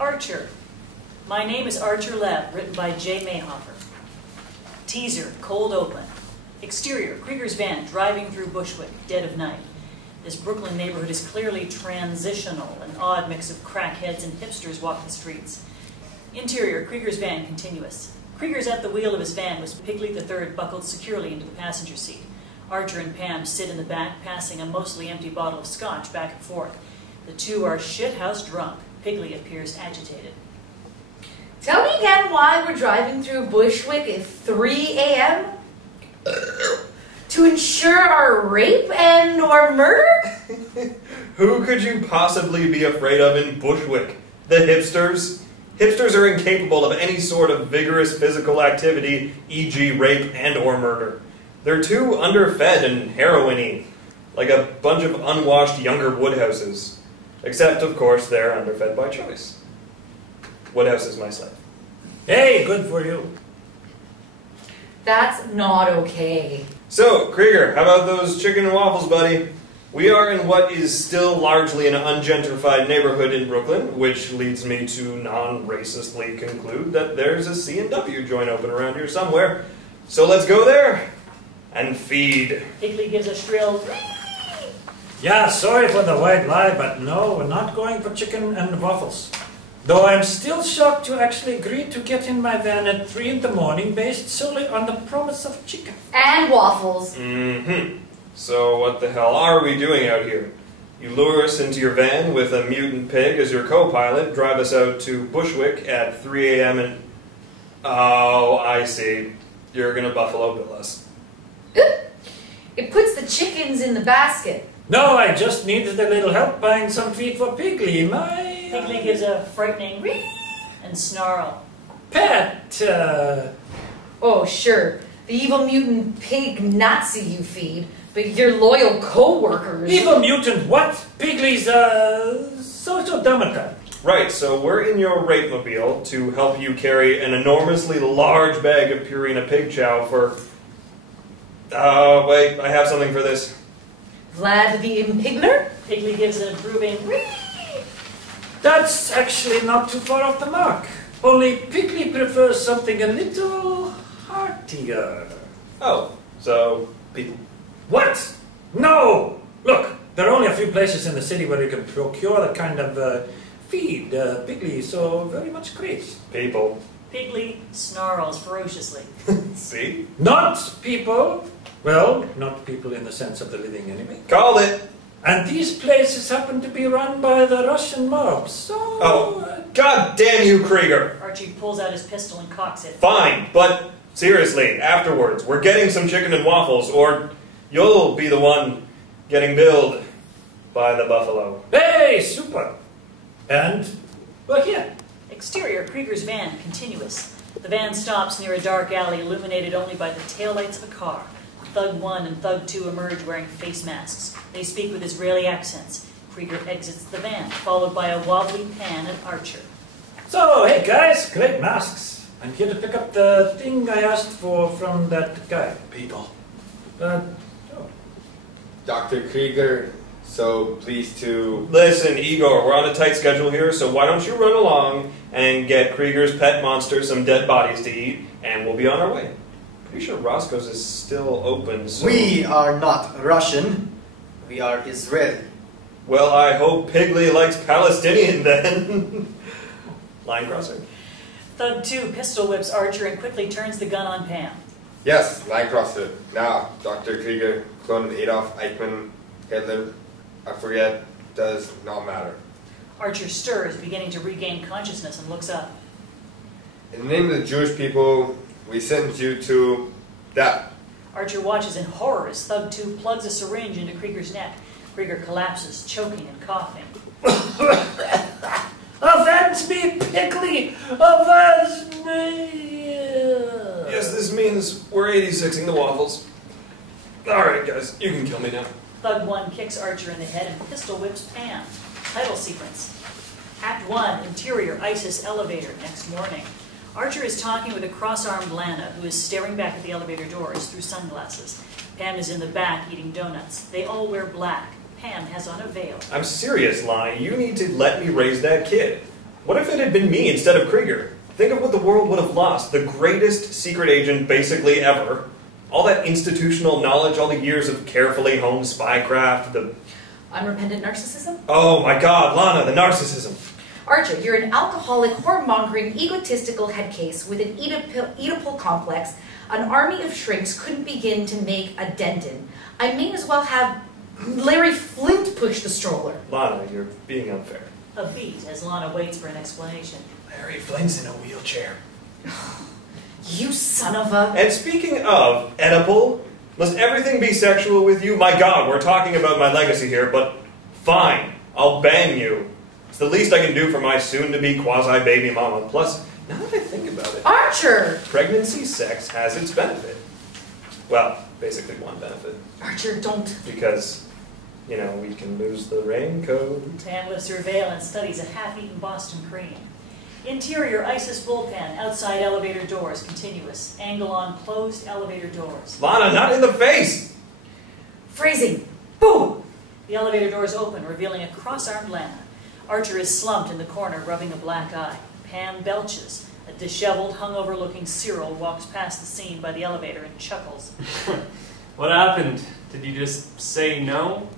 Archer. My name is Archer LEV, written by Jay Mahoffer. Teaser, cold open. Exterior, Krieger's van driving through Bushwick, dead of night. This Brooklyn neighborhood is clearly transitional. An odd mix of crackheads and hipsters walk the streets. Interior, Krieger's van continuous. Krieger's at the wheel of his van with Pigley III buckled securely into the passenger seat. Archer and Pam sit in the back, passing a mostly empty bottle of scotch back and forth. The two are shithouse drunk. Pigley appears agitated. Tell me again why we're driving through Bushwick at 3 a.m.? To ensure our rape and or murder? Who could you possibly be afraid of in Bushwick? The hipsters? Hipsters are incapable of any sort of vigorous physical activity, e.g. rape and or murder. They're too underfed and heroin-y, like a bunch of unwashed younger Woodhouses. Except, of course, they're underfed by choice. Woodhouse is my slave. Hey, good for you. That's not okay. So, Krieger, how about those chicken and waffles, buddy? We are in what is still largely an ungentrified neighborhood in Brooklyn, which leads me to non-racistly conclude that there's a C&W joint open around here somewhere. So let's go there and feed. Pigley gives a shrill... Yeah, sorry for the white lie, but no, we're not going for chicken and waffles. Though I'm still shocked you actually agreed to get in my van at 3 in the morning based solely on the promise of chicken. And waffles. Mm-hmm. So what the hell are we doing out here? You lure us into your van with a mutant pig as your co-pilot, drive us out to Bushwick at 3 a.m. and... Oh, I see. You're gonna Buffalo Bill us. It puts the chickens in the basket. No, I just needed a little help buying some feed for Pigley, Pigley gives a frightening wee and snarl. pet. Oh, sure. The evil mutant pig Nazi you feed, but your loyal co-workers... Evil mutant what? Pigley's social democrat. Right, so we're in your rape-mobile to help you carry an enormously large bag of Purina pig chow for... Oh, wait, I have something for this. Vlad the Impigler? Pigley gives an approving wee. That's actually not too far off the mark. Only Pigley prefers something a little heartier. Oh, so people... What? No! Look, there are only a few places in the city where you can procure the kind of feed Pigley so very much craves. People. Pigley snarls ferociously. See? Not people. Well, not people in the sense of the living anyway. Called it! And these places happen to be run by the Russian mob, so... Oh, God damn you, Krieger! Archie pulls out his pistol and cocks it. Fine, but seriously, afterwards, we're getting some chicken and waffles, or you'll be the one getting billed by the buffalo. Hey, super! And we're here. Exterior, Krieger's van, continuous. The van stops near a dark alley illuminated only by the taillights of a car. Thug 1 and Thug 2 emerge wearing face masks. They speak with Israeli accents. Krieger exits the van, followed by a wobbly Pan and Archer. So, hey guys, great masks. I'm here to pick up the thing I asked for from that guy. People. Oh. Dr. Krieger, so pleased to... Listen, Igor, we're on a tight schedule here, so why don't you run along and get Krieger's pet monster some dead bodies to eat, and we'll be on our way. Pretty sure Roscoe's is still open, so... We are not Russian. We are Israeli. Well, I hope Pigley likes Palestinian, then. Line crossing. Thug 2 pistol whips Archer and quickly turns the gun on Pam. Yes, line crosser. Now, Dr. Krieger, clone of Adolf Eichmann, Hitler, I forget, does not matter. Archer stirs, beginning to regain consciousness, and looks up. In the name of the Jewish people, we sentence you to death. Archer watches in horror as Thug 2 plugs a syringe into Krieger's neck. Krieger collapses, choking and coughing. Avenge me, Pigley! Avenge me! Yes, this means we're 86ing the waffles. Alright, guys, you can kill me now. Thug 1 kicks Archer in the head and pistol whips Pam. Title sequence. Act 1, interior ISIS elevator, next morning. Archer is talking with a cross-armed Lana, who is staring back at the elevator doors through sunglasses. Pam is in the back eating donuts. They all wear black. Pam has on a veil. I'm serious, Lana. You need to let me raise that kid. What if it had been me instead of Krieger? Think of what the world would have lost. The greatest secret agent basically ever. All that institutional knowledge, all the years of carefully honed spycraft, the... Unrepentant narcissism? Oh my god, Lana, the narcissism. Archer, you're an alcoholic, whoremongering, egotistical headcase with an Oedipal complex. An army of shrinks couldn't begin to make a dent in. I may as well have Larry Flint push the stroller. Lana, you're being unfair. A beat as Lana waits for an explanation. Larry Flint's in a wheelchair. You son of a... And speaking of Oedipal, must everything be sexual with you? My god, we're talking about my legacy here, but fine, I'll bang you. It's the least I can do for my soon-to-be quasi-baby mama. Plus, now that I think about it... Archer! Pregnancy sex has its benefit. Well, basically one benefit. Archer, don't... Because, you know, we can lose the raincoat. Tam lifts her veil and studies a half-eaten Boston cream. Interior ISIS bullpen, outside elevator doors, continuous. Angle on closed elevator doors. Lana, not in the face! Phrasing. Boom! The elevator doors open, revealing a cross-armed Lana. Archer is slumped in the corner, rubbing a black eye. Pam belches. A disheveled, hungover-looking CYRIL walks past the scene by the elevator and chuckles. What happened? Did you just say no?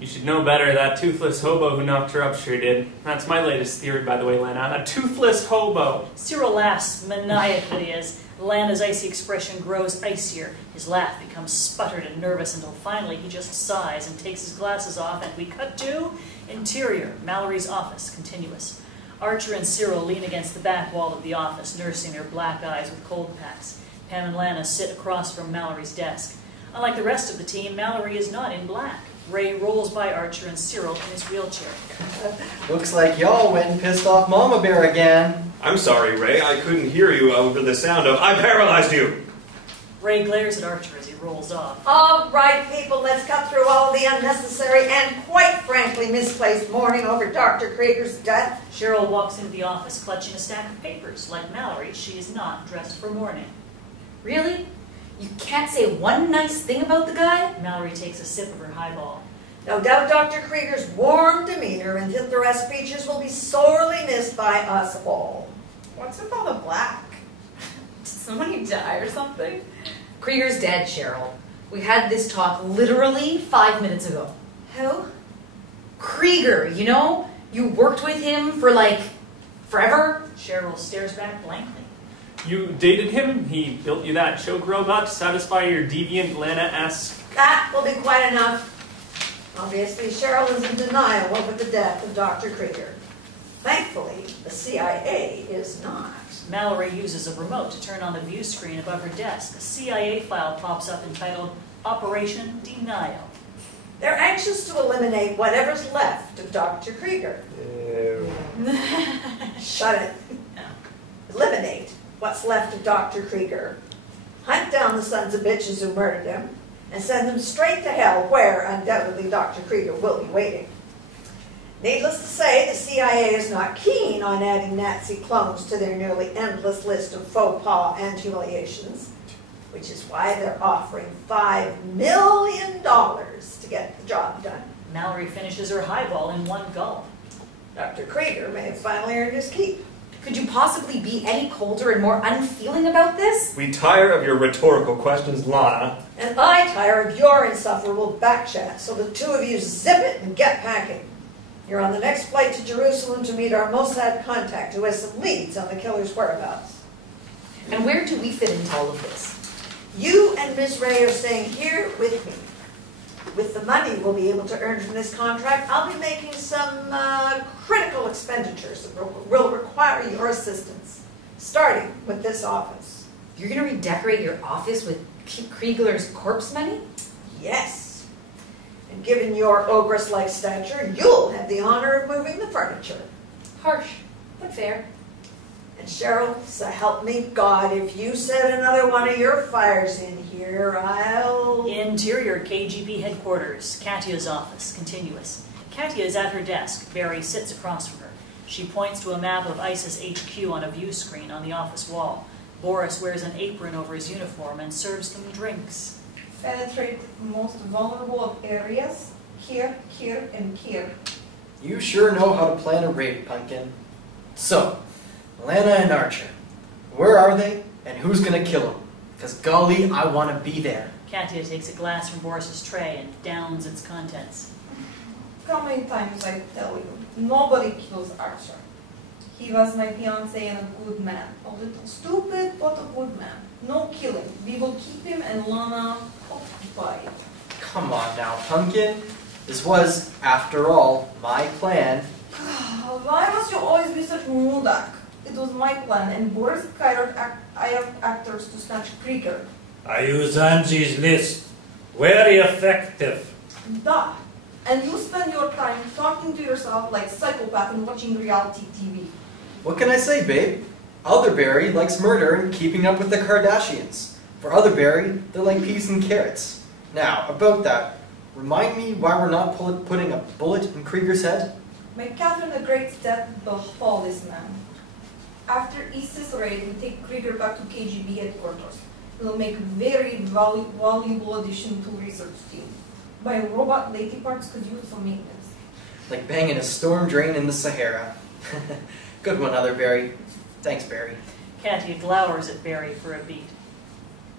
You should know better. That toothless hobo who knocked her up sure did. That's my latest theory, by the way, Lana. A toothless hobo. CYRIL laughs maniacally as Lana's icy expression grows icier. His laugh becomes sputtered and nervous until finally he just sighs and takes his glasses off, and we cut to interior, Mallory's office, continuous. Archer and CYRIL lean against the back wall of the office, nursing their black eyes with cold packs. Pam and Lana sit across from Mallory's desk. Unlike the rest of the team, Mallory is not in black. Ray rolls by Archer and CYRIL in his wheelchair. Looks like y'all went and pissed off Mama Bear again. I'm sorry, Ray. I couldn't hear you over the sound of, I paralyzed you! Ray glares at Archer as he rolls off. All right, people, let's cut through all the unnecessary and, quite frankly, misplaced mourning over Dr. Krieger's death. Cheryl walks into the office clutching a stack of papers. Like Mallory, she is not dressed for mourning. Really? You can't say one nice thing about the guy? Mallory takes a sip of her highball. No doubt Dr. Krieger's warm demeanor and Hitler-esque features will be sorely missed by us all. What's with all the black? Did somebody die or something? Krieger's dead, Cheryl. We had this talk literally 5 minutes ago. Who? Krieger, you know? You worked with him for, like, forever? Cheryl stares back blankly. You dated him? He built you that choke robot to satisfy your deviant Lana-esque... That will be quite enough. Obviously, Cheryl is in denial over the death of Dr. Krieger. Thankfully, the CIA is not. Mallory uses a remote to turn on the view screen above her desk. A CIA file pops up entitled Operation Denial. They're anxious to eliminate whatever's left of Dr. Krieger. Ew. Shut it. Eliminate what's left of Dr. Krieger. Hunt down the sons of bitches who murdered him and send them straight to hell where, undoubtedly, Dr. Krieger will be waiting. Needless to say, the CIA is not keen on adding Nazi clones to their nearly endless list of faux pas and humiliations, which is why they're offering $5 million to get the job done. Mallory finishes her highball in one gulp. Dr. Krieger may have finally earned his keep. Could you possibly be any colder and more unfeeling about this? We tire of your rhetorical questions, Lana. And I tire of your insufferable backchat, so the two of you zip it and get packing. You're on the next flight to Jerusalem to meet our Mossad contact who has some leads on the killer's whereabouts. And where do we fit into all of this? You and Ms. Ray are staying here with me. With the money we'll be able to earn from this contract, I'll be making some critical expenditures that will require your assistance, starting with this office. You're going to redecorate your office with Krieger's corpse money? Yes. And given your ogress-like stature, you'll have the honor of moving the furniture. Harsh, but fair. And Cheryl, so help me God, if you set another one of your fires in here, I'll... Interior KGB headquarters, Katya's office, continuous. Katya is at her desk. Barry sits across from her. She points to a map of ISIS HQ on a view screen on the office wall. Boris wears an apron over his uniform and serves them drinks. Penetrate the most vulnerable of areas. Here, here, and here. You sure know how to plan a raid, Pumpkin. So, Lana and Archer, where are they, and who's gonna kill them? Because golly, I want to be there. KATYA takes a glass from Boris's tray and downs its contents. How many times I tell you, nobody kills Archer. He was my fiancé and a good man. A little stupid, but a good man. No killing. We will keep him and Lana occupied. Come on now, Pumpkin. This was, after all, my plan. Why must you always be such mudak? It was my plan, and Boris hired actors to snatch Krieger. I use Angie's list. Very effective. Duh. And you spend your time talking to yourself like a psychopath and watching reality TV. What can I say, babe? Elderberry likes murder and keeping up with the Kardashians. For Elderberry, they're like peas and carrots. Now, about that, remind me why we're not putting a bullet in Krieger's head? May Catherine the Great's death befall this man. After ISIS raid, we take Krieger back to KGB headquarters. We'll make a very valuable addition to research team. By robot lady parts could use some maintenance. Like banging a storm drain in the Sahara. Good one, Elderberry. Thanks, Barry. KATYA glowers at Barry for a beat.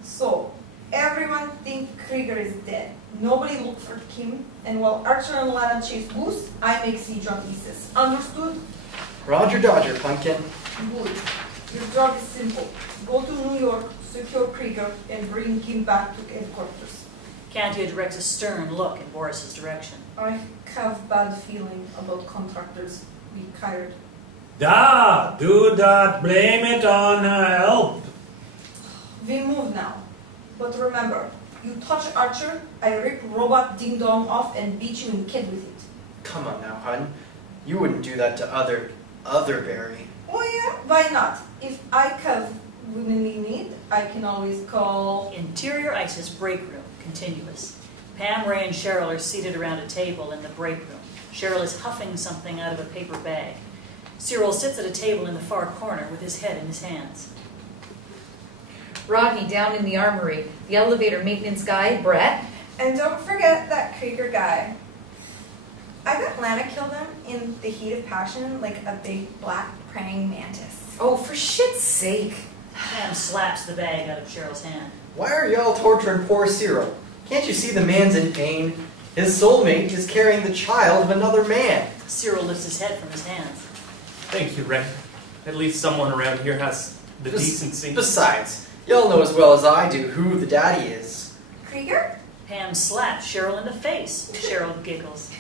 So, everyone thinks Krieger is dead. Nobody looked for Kim, and while Archer and Lana chase Goose, I make siege on ISIS. Understood? Roger Dodger, Pumpkin. Good. Your job is simple. Go to New York, secure Krieger, and bring Kim back to headquarters. KATYA directs a stern look in Boris's direction. I have bad feeling about contractors we hired. Da, do not blame it on help. We move now. But remember, you touch Archer, I rip robot ding dong off and beat you in the kid with it. Come on now, hun. You wouldn't do that to other Barry. Oh yeah? Why not? If I have womanly need, I can always call... Interior ISIS break room, continuous. Pam, Ray, and Cheryl are seated around a table in the break room. Cheryl is huffing something out of a paper bag. CYRIL sits at a table in the far corner with his head in his hands. Rodney down in the armory. The elevator maintenance guy, Brett. And don't forget that Krieger guy. I bet Lana killed him in the heat of passion like a big black praying mantis. Oh, for shit's sake. Pam slaps the bag out of Cheryl's hand. Why are y'all torturing poor CYRIL? Can't you see the man's in pain? His soulmate is carrying the child of another man. CYRIL lifts his head from his hands. Thank you, Ray. At least someone around here has the decency. Besides, y'all know as well as I do who the daddy is. Krieger? Pam slaps Cheryl in the face. Cheryl giggles.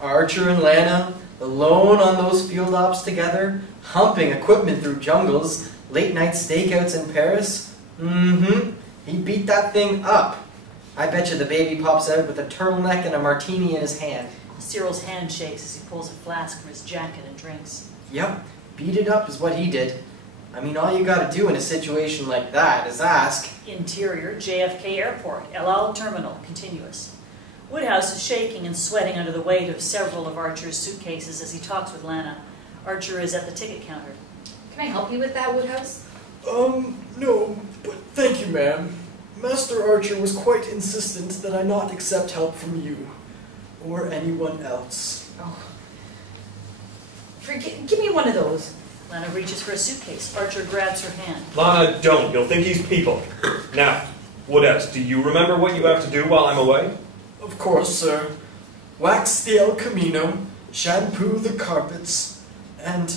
Archer and Lana, alone on those field ops together, humping equipment through jungles, late night stakeouts in Paris. He beat that thing up. I bet you the baby pops out with a turtleneck and a martini in his hand. CYRIL's hand shakes as he pulls a flask from his jacket and drinks. Yep, beat it up is what he did. I mean, all you gotta do in a situation like that is ask. Interior, JFK Airport, El Al Terminal, continuous. Woodhouse is shaking and sweating under the weight of several of Archer's suitcases as he talks with Lana. Archer is at the ticket counter. Can I help you with that, Woodhouse? No, but thank you, ma'am. Master Archer was quite insistent that I not accept help from you. Or anyone else. Oh. Give me one of those. Lana reaches for a suitcase. Archer grabs her hand. Lana, don't. You'll think he's people. Now, what else? Do you remember what you have to do while I'm away? Of course, sir. Wax the El Camino, shampoo the carpets, and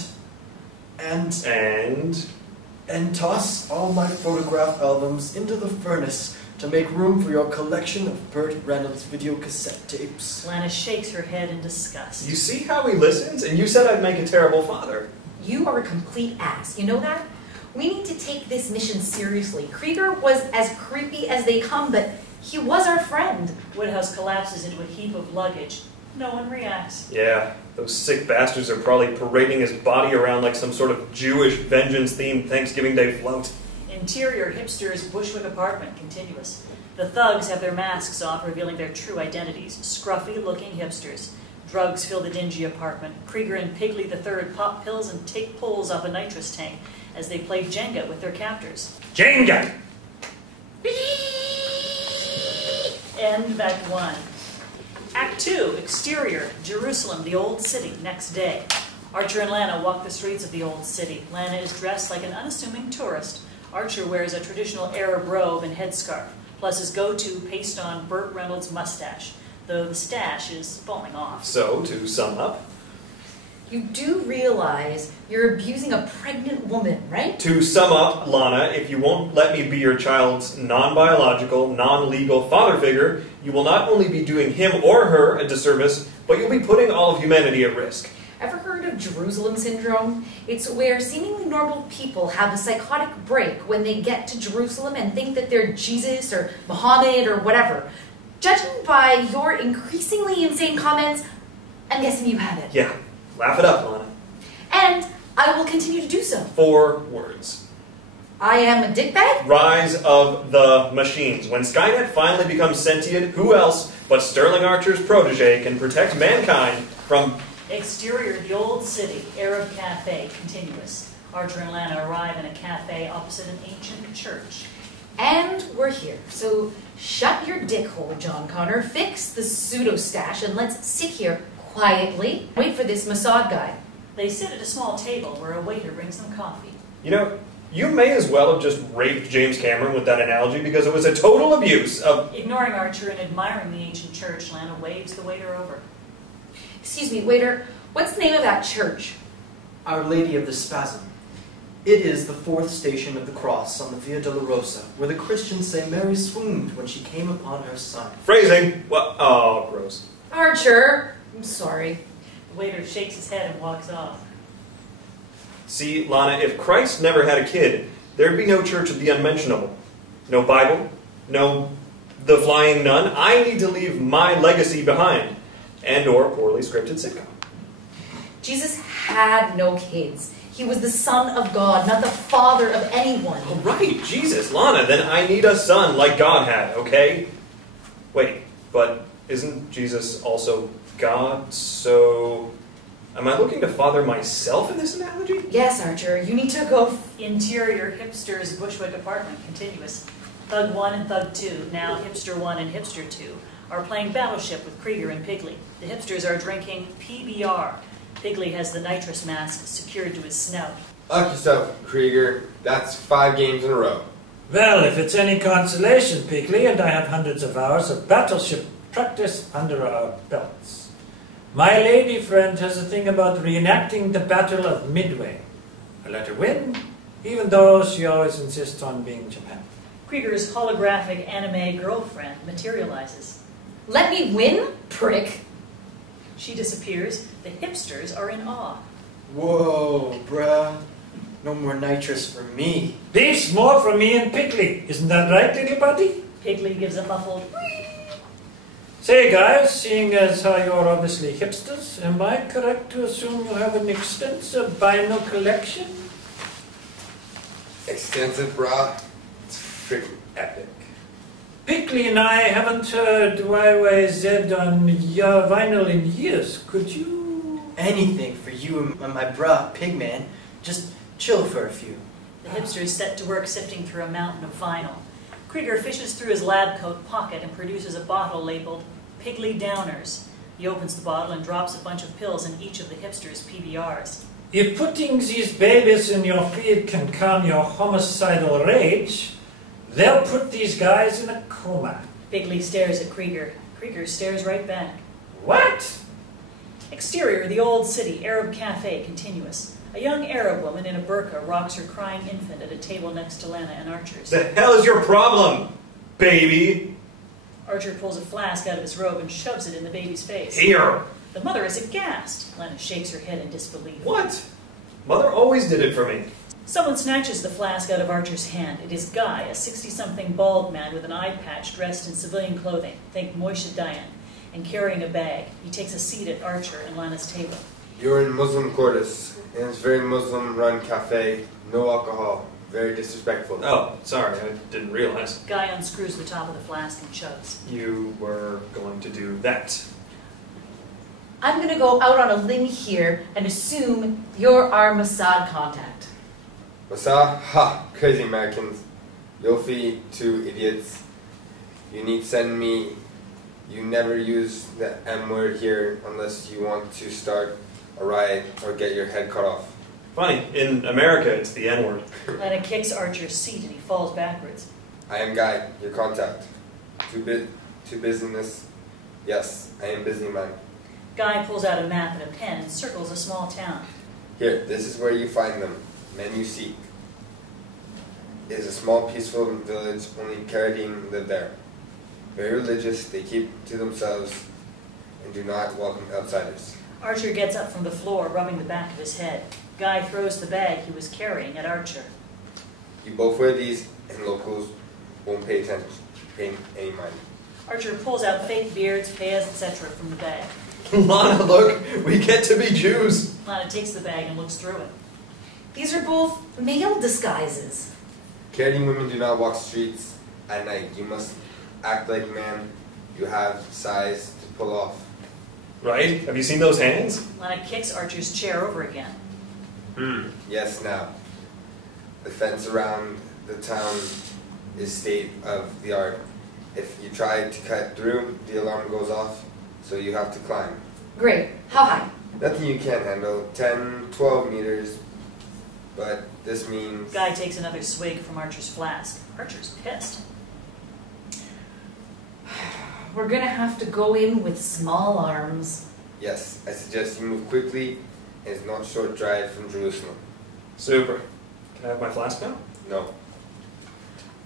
toss all my photograph albums into the furnace to make room for your collection of Burt Reynolds videocassette tapes. Lana shakes her head in disgust. You see how he listens? And you said I'd make a terrible father. You are a complete ass. You know that? We need to take this mission seriously. Krieger was as creepy as they come, but he was our friend. Woodhouse collapses into a heap of luggage. No one reacts. Yeah, those sick bastards are probably parading his body around like some sort of Jewish vengeance-themed Thanksgiving Day float. Interior hipster's Bushwick apartment, continuous. The thugs have their masks off, revealing their true identities. Scruffy-looking hipsters. Drugs fill the dingy apartment. Krieger and Pigley III pop pills and take pulls off a nitrous tank as they play Jenga with their captors. Jenga! End Act 1. Act 2, exterior, Jerusalem, the old city, next day. Archer and Lana walk the streets of the old city. Lana is dressed like an unassuming tourist. Archer wears a traditional Arab robe and headscarf, plus his go-to paste-on Burt Reynolds mustache, though the stash is falling off. So, to sum up, You do realize you're abusing a pregnant woman, right? To sum up, Lana, if you won't let me be your child's non-biological, non-legal father figure, you will not only be doing him or her a disservice, but you'll be putting all of humanity at risk. Ever heard of Jerusalem syndrome? It's where seemingly normal people have a psychotic break when they get to Jerusalem and think that they're Jesus or Muhammad or whatever. Judging by your increasingly insane comments, I'm guessing you have it. Yeah, laugh it up, Lana. And I will continue to do so. 4 words. I am a dickbag? Rise of the machines. When Skynet finally becomes sentient, who else but Sterling Archer's protege can protect mankind from... Exterior, the old city, Arab cafe, continuous. Archer and Lana arrive in a cafe opposite an ancient church. And we're here. So shut your dick hole, John Connor. Fix the pseudo-stash and let's sit here quietly. Wait for this Mossad guy. They sit at a small table where a waiter brings them coffee. You know, you may as well have just raped James Cameron with that analogy because it was a total abuse of... Ignoring Archer and admiring the ancient church, Lana waves the waiter over. Excuse me, waiter, what's the name of that church? Our Lady of the Spasm. It is the 4th station of the cross on the Via Dolorosa, where the Christians say Mary swooned when she came upon her son. Phrasing. Well, oh, gross. Archer! I'm sorry. The waiter shakes his head and walks off. See, Lana, if Christ never had a kid, there'd be no Church of the Unmentionable. No Bible. No The Flying Nun. I need to leave my legacy behind. And/or poorly scripted sitcom. Jesus had no kids. He was the Son of God, not the father of anyone. Oh, right, Jesus, Lana, then I need a son like God had, okay? Wait, but isn't Jesus also God? So, am I looking to father myself in this analogy? Yes, Archer, you need to go... Interior, hipster's Bushwick apartment, continuous. Thug 1 and Thug 2, now Hipster 1 and Hipster 2, are playing Battleship with Krieger and Pigley. The hipsters are drinking PBR. Pigley has the nitrous mask secured to his snout. Luck yourself, Krieger. That's 5 games in a row. Well, if it's any consolation, Pigley and I have hundreds of hours of battleship practice under our belts. My lady friend has a thing about reenacting the Battle of Midway. I let her win, even though she always insists on being Japan. Krieger's holographic anime girlfriend materializes. Let me win, prick. She disappears. The hipsters are in awe. Whoa, bruh. No more nitrous for me. Beef's more from me and Pigley. Isn't that right, little buddy? Pigley gives a muffled whee. Say, guys, seeing as how you're obviously hipsters, am I correct to assume you have an extensive vinyl collection? Extensive, brah. It's freaking epic. Pigley and I haven't heard YYZ on your vinyl in years. Could you? Anything for you and my bruh, Pigman. Just chill for a few. The hipsters set to work sifting through a mountain of vinyl. Krieger fishes through his lab coat pocket and produces a bottle labeled Pigley Downers. He opens the bottle and drops a bunch of pills in each of the hipsters' PBRs. If putting these babies in your feed can calm your homicidal rage, they'll put these guys in a coma. Pigley stares at Krieger. Krieger stares right back. What? Exterior, the old city, Arab cafe, continuous. A young Arab woman in a burqa rocks her crying infant at a table next to Lana and Archer's. The hell is your problem, baby? Archer pulls a flask out of his robe and shoves it in the baby's face. Here. The mother is aghast. Lana shakes her head in disbelief. What? Mother always did it for me. Someone snatches the flask out of Archer's hand. It is Guy, a 60-something bald man with an eye patch dressed in civilian clothing, think Moishe Dayan, and carrying a bag. He takes a seat at Archer and Lana's table. You're in Muslim quarters, and it's very Muslim-run cafe. No alcohol. Very disrespectful. Oh, sorry, I didn't realize. Guy unscrews the top of the flask and chugs. You were going to do that. I'm going to go out on a limb here and assume you're our Mossad contact. Mossad? Ha! Crazy Americans. You'll feed 2 idiots. You need send me. You never use the M word here unless you want to start a riot, or get your head cut off. Funny, in America it's the N-word. Lana kicks Archer's seat and he falls backwards. I am Guy, your contact. To business? Yes, I am busy man. Guy pulls out a map and a pen and circles a small town. Here, this is where you find them, men you seek. It is a small, peaceful village, only KATYA live there. Very religious, they keep to themselves and do not welcome outsiders. Archer gets up from the floor, rubbing the back of his head. Guy throws the bag he was carrying at Archer. You both wear these, and locals won't pay any mind. Archer pulls out fake beards, payas, etc. from the bag. Lana, look, we get to be Jews. Lana takes the bag and looks through it. These are both male disguises. KATYA women do not walk streets at night. You must act like man. You have size to pull off. Right? Have you seen those hands? Lana kicks Archer's chair over again. Yes, now. The fence around the town is state of the art. If you try to cut through, the alarm goes off, so you have to climb. Great. How high? Nothing you can't handle. 10, 12 meters. But this means... Guy takes another swig from Archer's flask. Archer's pissed. We're gonna have to go in with small arms. Yes, I suggest you move quickly. It's not a short drive from Jerusalem. Super. Can I have my flask now? No.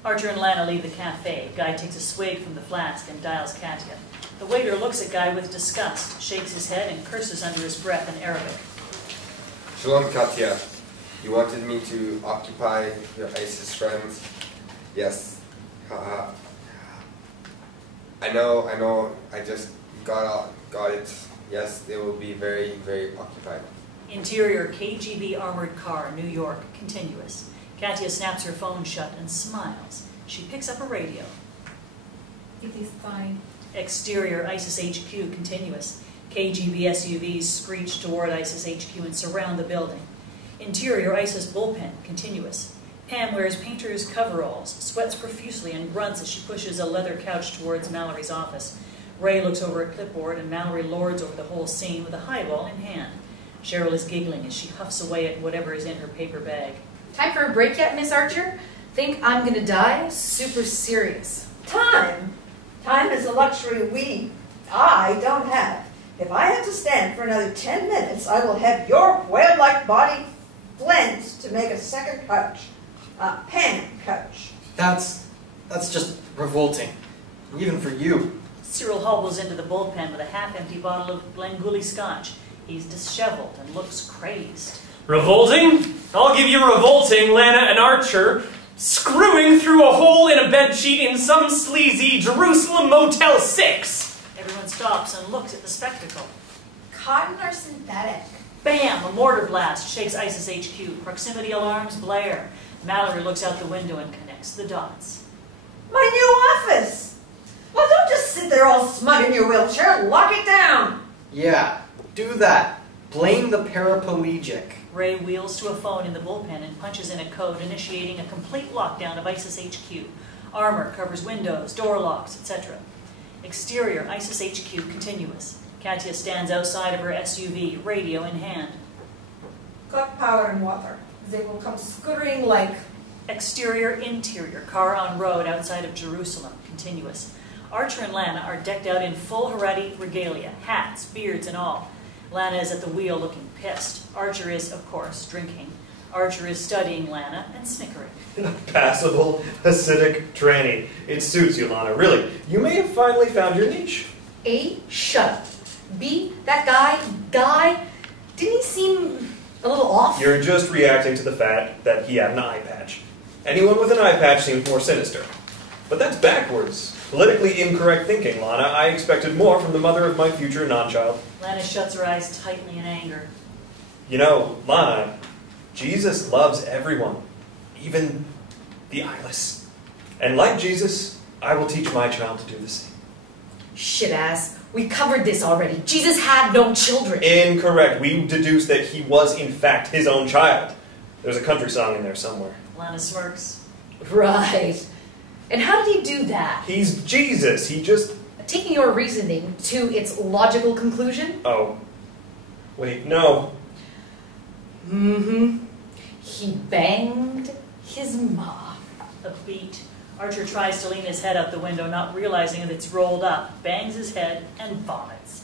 Archer and Lana leave the cafe. Guy takes a swig from the flask and dials KATYA. The waiter looks at Guy with disgust, shakes his head, and curses under his breath in Arabic. Shalom, KATYA. You wanted me to occupy your ISIS friends? Yes. Haha. I know. I just got it. Yes, they will be very, very occupied. Interior KGB armored car, New York, continuous. KATYA snaps her phone shut and smiles. She picks up a radio. It is fine. Exterior ISIS HQ, continuous. KGB SUVs screech toward ISIS HQ and surround the building. Interior ISIS bullpen, continuous. Pam wears painter's coveralls, sweats profusely and grunts as she pushes a leather couch towards Mallory's office. Ray looks over a clipboard and Mallory lords over the whole scene with a highball in hand. Cheryl is giggling as she huffs away at whatever is in her paper bag. Time for a break yet, Miss Archer? Think I'm gonna die? Super serious. Time? Time is a luxury I don't have. If I have to stand for another 10 minutes, I will have your whale-like body flensed to make a second couch. A panic couch. That's just revolting. Even for you. Cyril hobbles into the bullpen with a half-empty bottle of Glengully scotch. He's disheveled and looks crazed. Revolting? I'll give you revolting, Lana and Archer, screwing through a hole in a bedsheet in some sleazy Jerusalem Motel 6. Everyone stops and looks at the spectacle. Cotton or synthetic? Bam! A mortar blast shakes ISIS HQ. Proximity alarms blare. Mallory looks out the window and connects the dots. My new office! Well, don't just sit there all smug in your wheelchair. Lock it down! Yeah, do that. Blame the paraplegic. Ray wheels to a phone in the bullpen and punches in a code initiating a complete lockdown of ISIS HQ. Armor covers windows, door locks, etc. Exterior ISIS HQ continuous. KATYA stands outside of her SUV, radio in hand. Cut power and water. They will come scurrying like... Exterior, interior, car on road outside of Jerusalem, continuous. Archer and Lana are decked out in full Haredi regalia, hats, beards, and all. Lana is at the wheel looking pissed. Archer is, of course, drinking. Archer is studying Lana and snickering. Passable, Hasidic tranny. It suits you, Lana, really. You may have finally found your niche. A, shut up. B, that guy, didn't he seem a little off? You're just reacting to the fact that he had an eye patch. Anyone with an eye patch seems more sinister. But that's backwards. Politically incorrect thinking, Lana. I expected more from the mother of my future non-child. Lana shuts her eyes tightly in anger. You know, Lana, Jesus loves everyone, even the eyeless. And like Jesus, I will teach my child to do the same. Shit ass. We covered this already. Jesus had no children. Incorrect. We deduced that he was, in fact, his own child. There's a country song in there somewhere. Lana smirks. Right. And how did he do that? He's Jesus. He just... Taking your reasoning to its logical conclusion? Oh. Wait, no. Mm-hmm. He banged his ma. A beat. Archer tries to lean his head out the window, not realizing that it's rolled up, bangs his head, and vomits.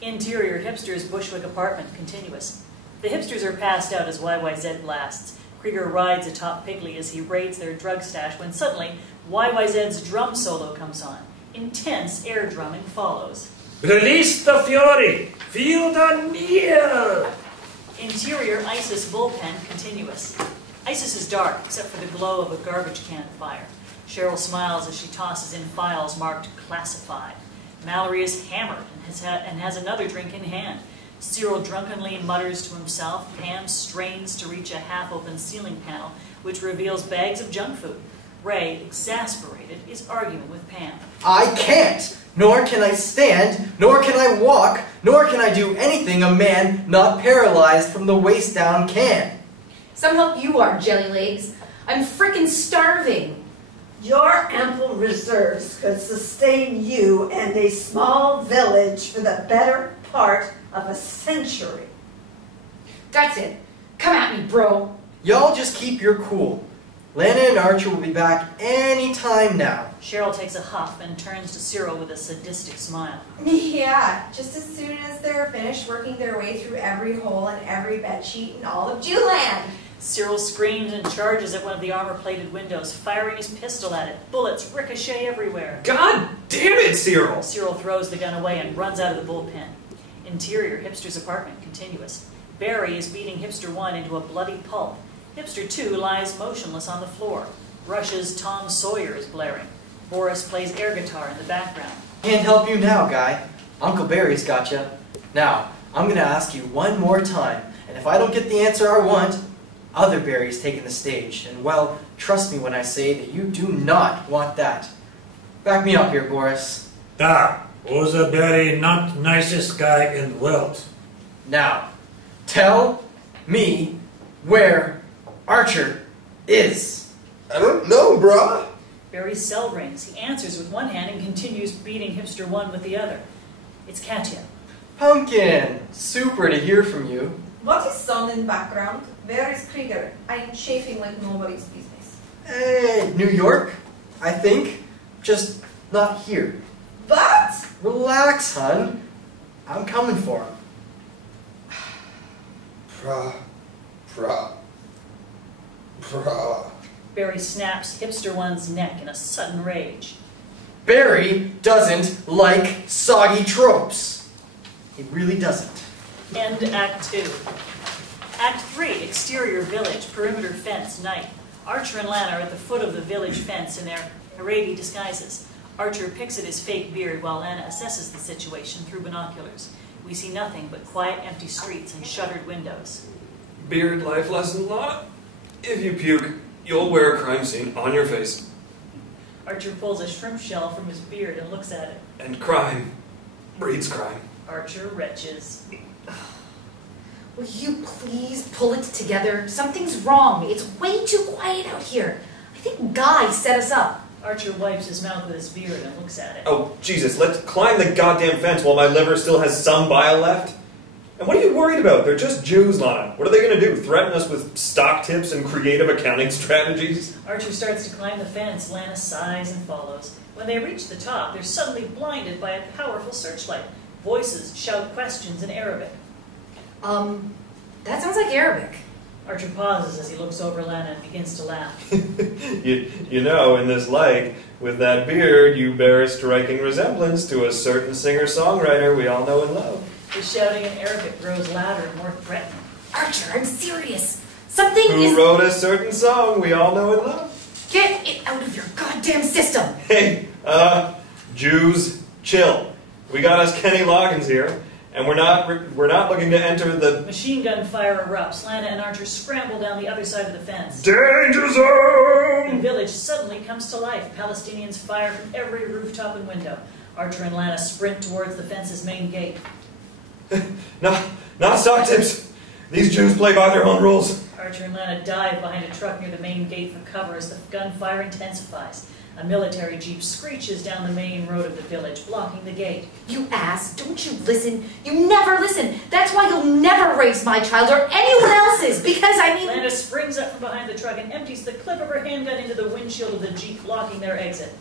Interior hipster's Bushwick apartment continuous. The hipsters are passed out as YYZ blasts. Krieger rides atop Pigley as he raids their drug stash when suddenly YYZ's drum solo comes on. Intense air drumming follows. Release the fury! Feel the kneel! Interior ISIS bullpen continuous. ISIS is dark, except for the glow of a garbage can fire. Cheryl smiles as she tosses in files marked classified. Mallory is hammered and has another drink in hand. CYRIL drunkenly mutters to himself. Pam strains to reach a half-open ceiling panel, which reveals bags of junk food. Ray, exasperated, is arguing with Pam. I can't! Nor can I stand, nor can I walk, nor can I do anything a man not paralyzed from the waist down can. Some help you are, Jelly Legs. I'm frickin' starving. Your ample reserves could sustain you and a small village for the better part of a century. That's it. Come at me, bro. Y'all just keep your cool. Lana and Archer will be back any time now. Cheryl takes a huff and turns to CYRIL with a sadistic smile. Yeah, just as soon as they're finished working their way through every hole and every bedsheet in all of Jewland. CYRIL screams and charges at one of the armor-plated windows, firing his pistol at it. Bullets ricochet everywhere. God damn it, CYRIL! CYRIL throws the gun away and runs out of the bullpen. Interior hipster's apartment continuous. Barry is beating hipster 1 into a bloody pulp. Hipster 2 lies motionless on the floor. Rush's Tom Sawyer is blaring. Boris plays air guitar in the background. Can't help you now, guy. Uncle Barry's got you. Now, I'm gonna ask you one more time, and if I don't get the answer I want, other Barry's taking the stage. And well, trust me when I say that you do not want that. Back me up here, Boris. Da was a very not nicest guy in the world. Now, tell me where Archer is. I don't know, brah. Barry's cell rings. He answers with one hand and continues beating hipster 1 with the other. It's KATYA. Pumpkin, super to hear from you. What is sound in background? Where is Krieger? I am chafing like nobody's business. Hey, New York, I think. Just not here. But Relax, hun. I'm coming for him. Barry snaps hipster 1's neck in a sudden rage. Barry doesn't like soggy tropes. He really doesn't. End Act 2. Act 3, exterior village, perimeter fence, night. Archer and Lana are at the foot of the village fence in their Haredi disguises. Archer picks at his fake beard while Lana assesses the situation through binoculars. We see nothing but quiet, empty streets and shuttered windows. Beard life lesson, Lana. If you puke, you'll wear a crime scene on your face. Archer pulls a shrimp shell from his beard and looks at it. And crime breeds crime. Archer retches. Will you please pull it together? Something's wrong. It's way too quiet out here. I think Guy set us up. Archer wipes his mouth with his beard and looks at it. Oh, Jesus, let's climb the goddamn fence while my liver still has some bile left. And what are you worried about? They're just Jews, Lana. What are they going to do? Threaten us with stock tips and creative accounting strategies? Archer starts to climb the fence. Lana sighs and follows. When they reach the top, they're suddenly blinded by a powerful searchlight. Voices shout questions in Arabic. That sounds like Arabic. Archer pauses as he looks over Lana and begins to laugh. you know, in this light, with that beard, you bear a striking resemblance to a certain singer-songwriter we all know and love. The shouting in Arabic grows louder and more threatening. Archer, I'm serious. Something Who wrote a certain song we all know and love? Get it out of your goddamn system! Hey, Jews, chill. We got us Kenny Loggins here, and we're not looking to enter the... Machine gun fire erupts. Lana and Archer scramble down the other side of the fence. Danger zone! The village suddenly comes to life. Palestinians fire from every rooftop and window. Archer and Lana sprint towards the fence's main gate. Not stock tips. These Jews play by their own rules. Archer and Lana dive behind a truck near the main gate for cover as the gunfire intensifies. A military jeep screeches down the main road of the village, blocking the gate. You ass, don't you listen? You never listen. That's why you'll never raise my child or anyone else's, because I mean... Lana springs up from behind the truck and empties the clip of her handgun into the windshield of the jeep, blocking their exit.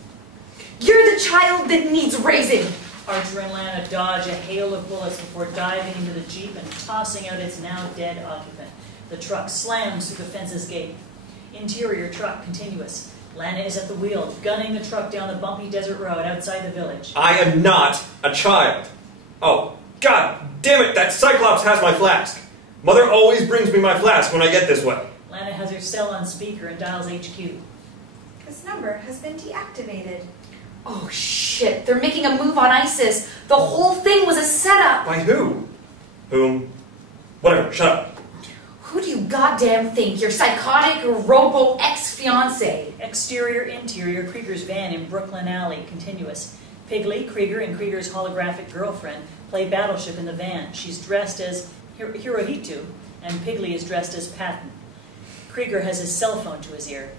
You're the child that needs raising. Archer and Lana dodge a hail of bullets before diving into the jeep and tossing out its now dead occupant. The truck slams through the fence's gate. Interior truck continuous. Lana is at the wheel, gunning the truck down the bumpy desert road outside the village. I am not a child. Oh, God damn it, that Cyclops has my flask. Mother always brings me my flask when I get this way. Lana has her cell on speaker and dials HQ. This number has been deactivated. Oh shit, they're making a move on ISIS. The whole thing was a setup. By who? Whom? Whatever, shut up. Who do you goddamn think? Your psychotic robo ex-fiancé? Exterior, interior, Krieger's van in Brooklyn Alley, continuous. Pigley, Krieger, and Krieger's holographic girlfriend play battleship in the van. She's dressed as Hirohito, and Pigley is dressed as Patton. Krieger has his cell phone to his ear.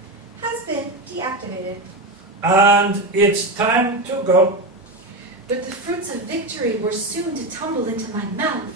Has been deactivated. And it's time to go. But the fruits of victory were soon to tumble into my mouth.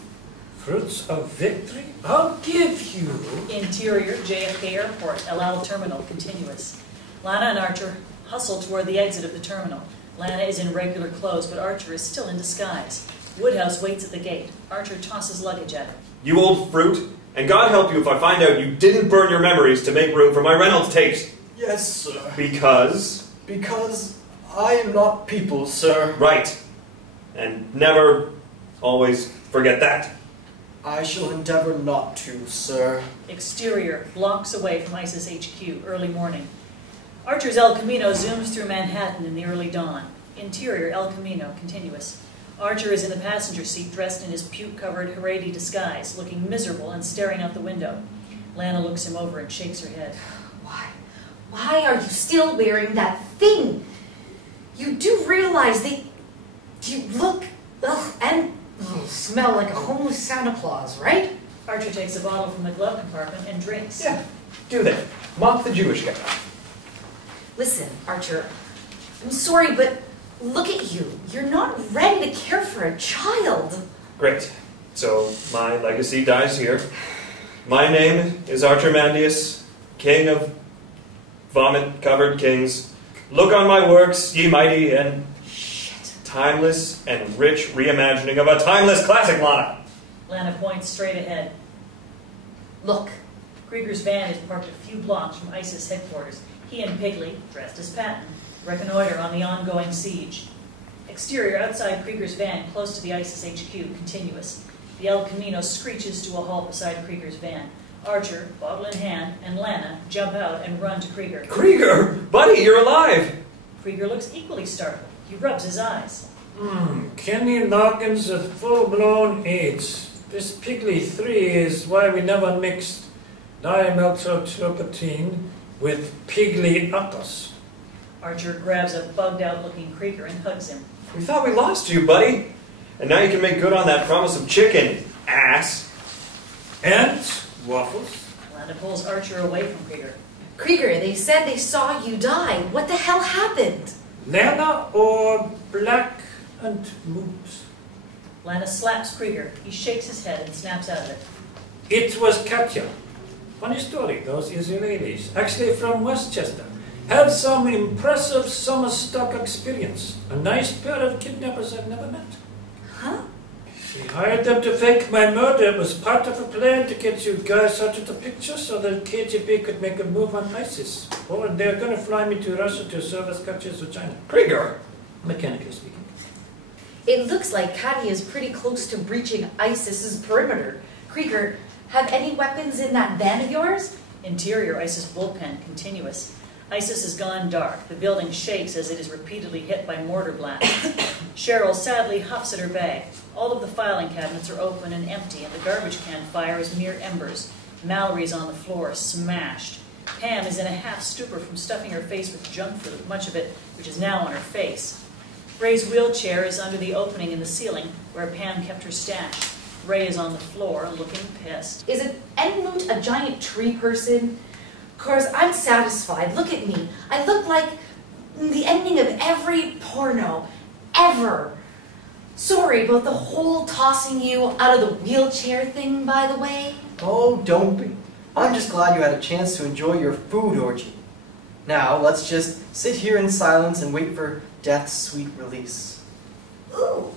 Fruits of victory? I'll give you. Interior, JFK Airport, El Al Terminal, continuous. Lana and Archer hustle toward the exit of the terminal. Lana is in regular clothes, but Archer is still in disguise. Woodhouse waits at the gate. Archer tosses luggage at her. You old fruit, and God help you if I find out you didn't burn your memories to make room for my Reynolds tapes. Yes, sir. Because? Because I am not people, sir. Right. And never, always forget that. I shall endeavor not to, sir. Exterior, blocks away from ISIS HQ, early morning. Archer's El Camino zooms through Manhattan in the early dawn. Interior, El Camino, continuous. Archer is in the passenger seat, dressed in his puke-covered Haredi disguise, looking miserable and staring out the window. Lana looks him over and shakes her head. Why? Why are you still wearing that thing? You do realize that you look and smell like a homeless Santa Claus, right? Archer takes a bottle from the glove compartment and drinks. Yeah, do that. Mock the Jewish guy. Listen, Archer, I'm sorry, but look at you. You're not ready to care for a child. Great. So my legacy dies here. My name is Archer Mandius, king of vomit-covered kings. Look on my works, ye mighty and timeless and rich reimagining of a timeless classic, Lana. Lana points straight ahead. Look. Krieger's van is parked a few blocks from ISIS headquarters. He and Pigley, dressed as Patton, reconnoiter on the ongoing siege. Exterior, outside Krieger's van, close to the ISIS HQ, continuous. The El Camino screeches to a halt beside Krieger's van. Archer, bottle in hand, and Lana jump out and run to Krieger. Krieger! Buddy, you're alive! Krieger looks equally startled. He rubs his eyes. Kenny Loggins with full-blown AIDS. This Pigley 3 is why we never mixed dimethyltryptamine with Pigley Atos. Archer grabs a bugged-out-looking Krieger and hugs him. We thought we lost you, buddy. And now you can make good on that promise of chicken, ass. And waffles. Lana pulls Archer away from Krieger. Krieger, they said they saw you die. What the hell happened? Lana or black and moves? Lana slaps Krieger. He shakes his head and snaps out of it. It was KATYA. Funny story, those Israelis, actually from Westchester, had some impressive summer stock experience. A nice pair of kidnappers I've never met. Huh? She hired them to fake my murder. It was part of a plan to get you guys out of the picture so that KGB could make a move on ISIS. Oh, and they're going to fly me to Russia to serve as KATYA's vagina. Krieger! Mechanically speaking. It looks like KATYA is pretty close to breaching ISIS's perimeter. Krieger, have any weapons in that van of yours? Interior, ISIS bullpen, continuous. ISIS has gone dark. The building shakes as it is repeatedly hit by mortar blasts. Cheryl sadly huffs at her bag. All of the filing cabinets are open and empty, and the garbage can fire is mere embers. Mallory's on the floor, smashed. Pam is in a half-stupor from stuffing her face with junk food, much of it which is now on her face. Ray's wheelchair is under the opening in the ceiling, where Pam kept her stash. Ray is on the floor, looking pissed. Is it Enmoot a giant tree person? 'Cause I'm satisfied. Look at me. I look like The ending of every porno, ever. Sorry about the whole tossing you out of the wheelchair thing, by the way. Oh, don't be. I'm just glad you had a chance to enjoy your food orgy. Now, let's just sit here in silence and wait for death's sweet release. Ooh,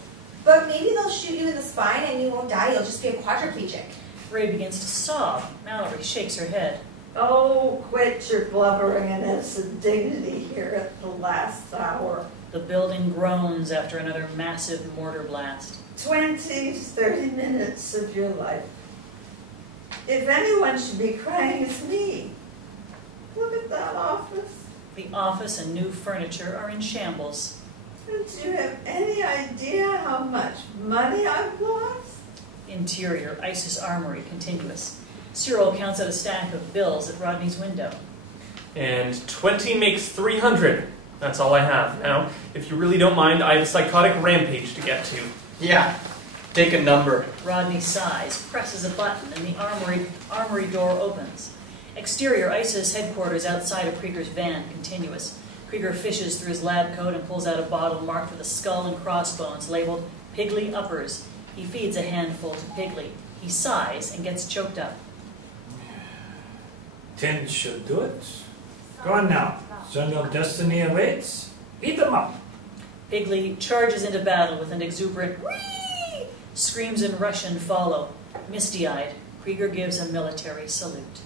but maybe they'll shoot you in the spine and you won't die, you'll just be a quadriplegic. Ray begins to sob. Mallory shakes her head. Oh, quit your blubbering and innocent dignity here at the last hour. The building groans after another massive mortar blast. 20 to 30 minutes of your life. If anyone should be crying, it's me. Look at that office. The office and new furniture are in shambles. Do you have any idea how much money I've lost? Interior, ISIS armory, continuous. Cyril counts out a stack of bills at Rodney's window. And 20 makes 300. That's all I have. Now, if you really don't mind, I have a psychotic rampage to get to. Yeah, take a number. Rodney sighs, presses a button, and the armory door opens. Exterior, ISIS headquarters outside of Krieger's van, continuous. Krieger fishes through his lab coat and pulls out a bottle marked with a skull and crossbones labeled Piggly Uppers. He feeds a handful to Piggly. He sighs and gets choked up. 10 should do it. Go on now. Son of Destiny awaits. Beat them up. Piggly charges into battle with an exuberant "Whee!" Screams in Russian follow. Misty-eyed, Krieger gives a military salute.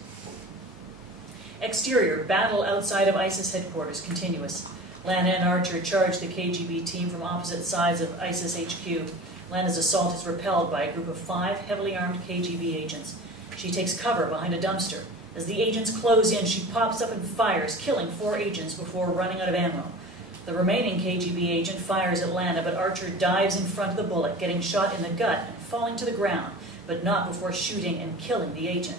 Exterior, battle outside of ISIS headquarters, continuous. Lana and Archer charge the KGB team from opposite sides of ISIS HQ. Lana's assault is repelled by a group of 5 heavily armed KGB agents. She takes cover behind a dumpster. As the agents close in, she pops up and fires, killing 4 agents before running out of ammo. The remaining KGB agent fires at Lana, but Archer dives in front of the bullet, getting shot in the gut and falling to the ground, but not before shooting and killing the agent.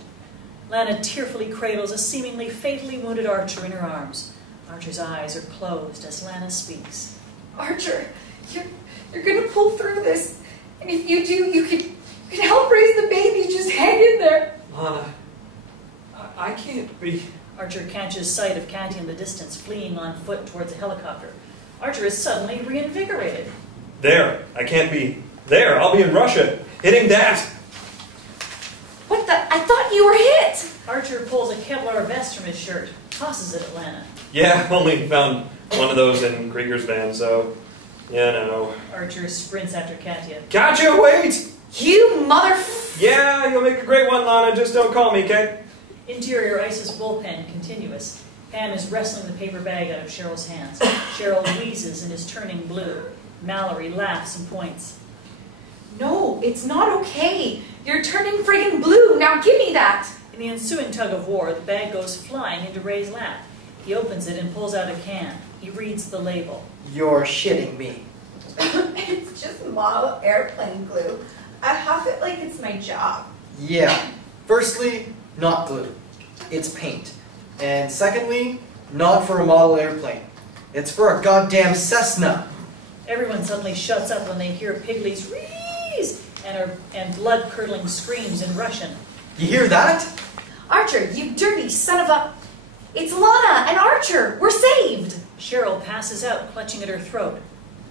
Lana tearfully cradles a seemingly fatally wounded Archer in her arms. Archer's eyes are closed as Lana speaks. Archer, you're gonna pull through this, and if you do, you can help raise the baby. Just hang in there. Lana, I can't be... Archer catches sight of KATYA in the distance, fleeing on foot towards a helicopter. Archer is suddenly reinvigorated. There, I can't be. There, I'll be in Russia, hitting that. What the? I thought you were hit! Archer pulls a Kevlar vest from his shirt, tosses it at Lana. Yeah, only found one of those in Krieger's van, so, you know. Archer sprints after KATYA. Katya, wait! You mother... Yeah, you'll make a great one, Lana, just don't call me, okay? Interior ISIS bullpen, continuous. Pam is wrestling the paper bag out of Cheryl's hands. Cheryl wheezes and is turning blue. Mallory laughs and points. No, it's not okay. You're turning friggin' blue. Now give me that. In the ensuing tug-of-war, the bag goes flying into Ray's lap. He opens it and pulls out a can. He reads the label. You're shitting me. It's just model airplane glue. I huff it like it's my job. Yeah. Firstly, not glue. It's paint. And secondly, not for a model airplane. It's for a goddamn Cessna. Everyone suddenly shuts up when they hear Piggly's "Rees!" and blood-curdling screams in Russian. You hear that? Archer, you dirty son of a... It's Lana and Archer. We're saved. Cheryl passes out, clutching at her throat.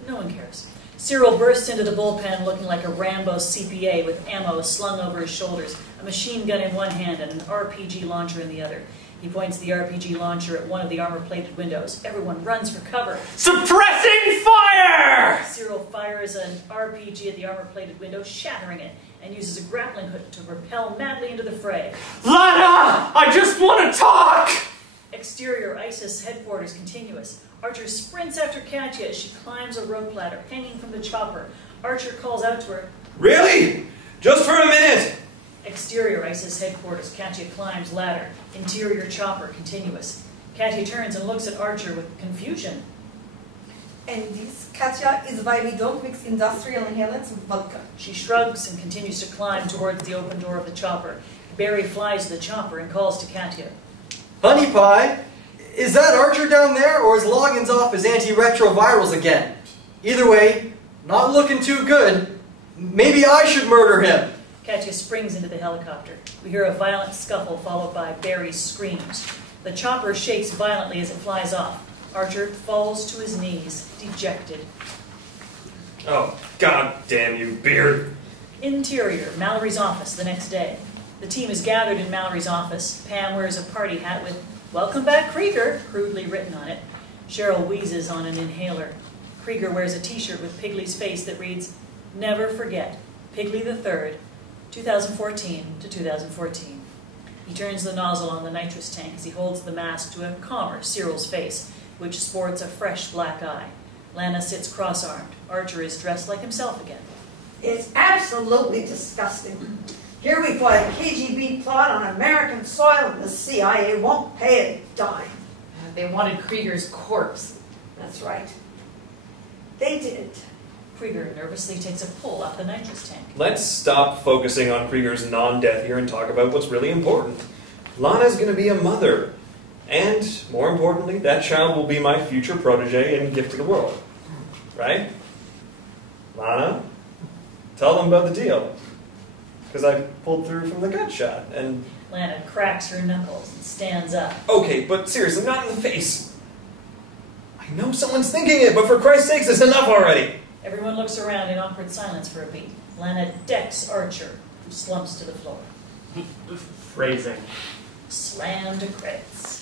No one cares. Cyril bursts into the bullpen looking like a Rambo CPA with ammo slung over his shoulders, a machine gun in one hand and an RPG launcher in the other. He points the RPG launcher at one of the armor-plated windows. Everyone runs for cover. Suppressing fire! Cyril fires an RPG at the armor-plated window, shattering it, and uses a grappling hook to propel madly into the fray. Lana! I just want to talk! Exterior ISIS headquarters, continuous. Archer sprints after KATYA as she climbs a rope ladder hanging from the chopper. Archer calls out to her. Really? Just for a minute? Exterior ISIS headquarters, KATYA climbs ladder. Interior chopper, continuous. KATYA turns and looks at Archer with confusion. And this, Katya, is why we don't mix industrial inhalants with vodka. She shrugs and continues to climb towards the open door of the chopper. Barry flies to the chopper and calls to KATYA. Honey Pie, is that Archer down there, or is Loggins off his antiretrovirals again? Either way, not looking too good. Maybe I should murder him. KATYA springs into the helicopter. We hear a violent scuffle followed by Barry's screams. The chopper shakes violently as it flies off. Archer falls to his knees, dejected. Oh, god damn you, Beard. Interior, Mallory's office the next day. The team is gathered in Mallory's office. Pam wears a party hat with "Welcome back, Krieger" crudely written on it. Cheryl wheezes on an inhaler. Krieger wears a t-shirt with Pigley's face that reads, "Never forget, Pigley the 3rd, 2014 to 2014. He turns the nozzle on the nitrous tank as he holds the mask to a calmer CYRIL's face, which sports a fresh black eye. Lana sits cross-armed. Archer is dressed like himself again. It's absolutely disgusting. Here we fight a KGB plot on American soil and the CIA won't pay a dime. They wanted Krieger's corpse. That's right. They did. Krieger nervously takes a pull off the nitrous tank. Let's stop focusing on Krieger's non-death here and talk about what's really important. Lana's going to be a mother. And, more importantly, that child will be my future protege and gift to the world. Right? Lana, tell them about the deal. Because I pulled through from the gut shot, and... Lana cracks her knuckles and stands up. Okay, but seriously, not in the face. I know someone's thinking it, but for Christ's sakes, it's enough already. Everyone looks around in awkward silence for a beat. Lana decks Archer, who slumps to the floor. Phrasing. Slam to credits.